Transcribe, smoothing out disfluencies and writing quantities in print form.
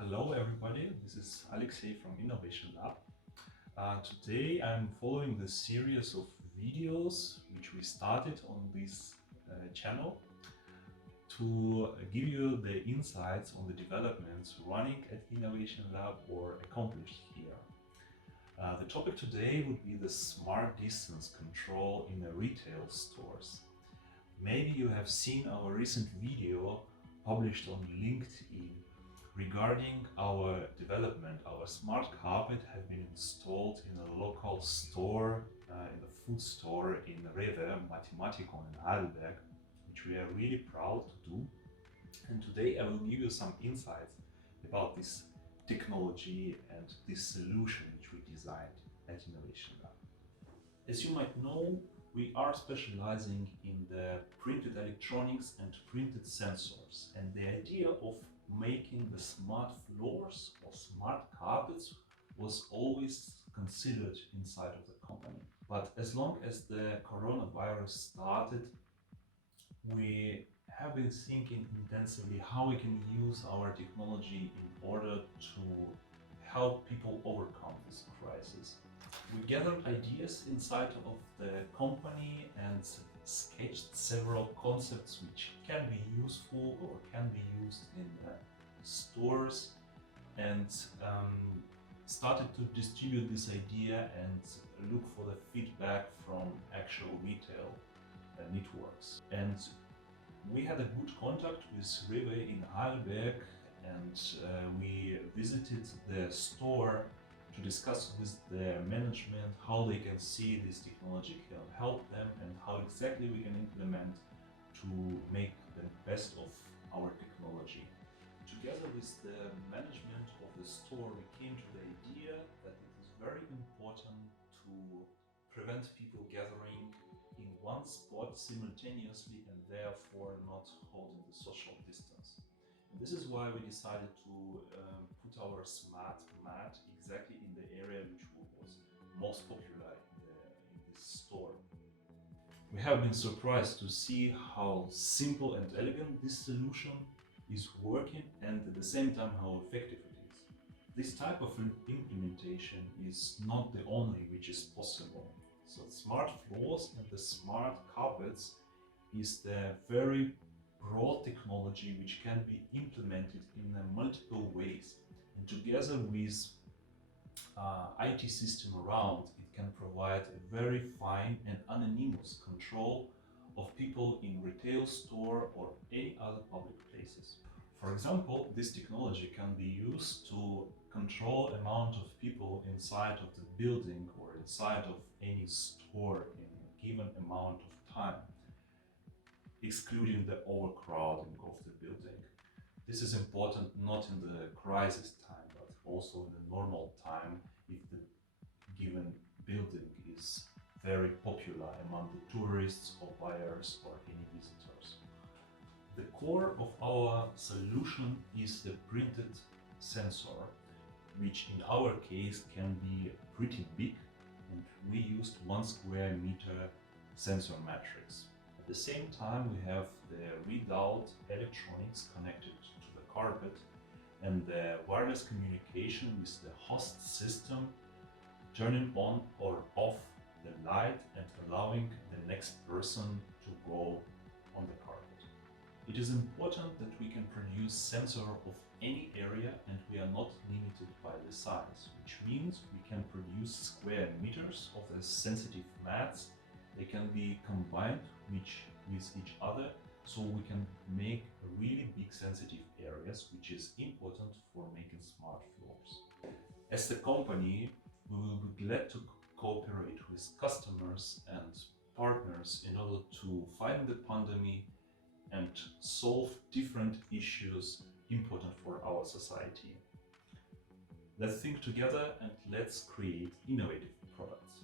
Hello everybody, this is Alexey from InnovationLab. Today I'm following the series of videos which we started on this channel to give you the insights on the developments running at InnovationLab or accomplished here. The topic today would be the smart distance control in the retail stores. Maybe you have seen our recent video published on LinkedIn regarding our development. Our smart carpet has been installed in a local store, in the food store in Rewe, Mathematikon in Heidelberg, which we are really proud to do. And today I will give you some insights about this technology and this solution which we designed at InnovationLab. As you might know, we are specializing in the printed electronics and printed sensors, and the idea of making the smart floors or smart carpets was always considered inside of the company. But as long as the coronavirus started, we have been thinking intensively how we can use our technology in order to help people overcome this crisis. We gathered ideas inside of the company and sketched several concepts which can be useful or can be used in stores, and started to distribute this idea and look for the feedback from actual retail networks. And we had a good contact with Rewe in Heidelberg, and we visited the store to discuss with the management how they can see this technology can help them and how exactly we can implement to make the best of our technology. Together with the management of the store, we came to the idea that it is very important to prevent people gathering in one spot simultaneously and therefore not holding the social distance. And this is why we decided to put our smart mat exactly in the area which was most popular in this store. We have been surprised to see how simple and elegant this solution is working, and at the same time how effective it is. This type of implementation is not the only which is possible. So smart floors and the smart carpets is the very broad technology which can be implemented in multiple ways, and together with IT system around, it can provide a very fine and anonymous control of people in retail store or any other public places. For example, this technology can be used to control amount of people inside of the building or inside of any store in a given amount of time, excluding the overcrowding of the building. This is important not in the crisis time, but also in the normal time if the given building is very popular among the tourists or buyers or any visitors. The core of our solution is the printed sensor, which in our case can be pretty big, and we used 1 square meter sensor matrix. At the same time, we have the readout electronics connected to the carpet and the wireless communication with the host system, turning on or off the light and allowing the next person to go on the carpet. It is important that we can produce sensor of any area and we are not limited by the size, which means we can produce square meters of the sensitive mats. They can be combined with each other, so we can make really big sensitive areas, which is important for making smart floors. As the company, we will be glad to cooperate with customers and partners in order to fight the pandemic and solve different issues important for our society. Let's think together and let's create innovative products.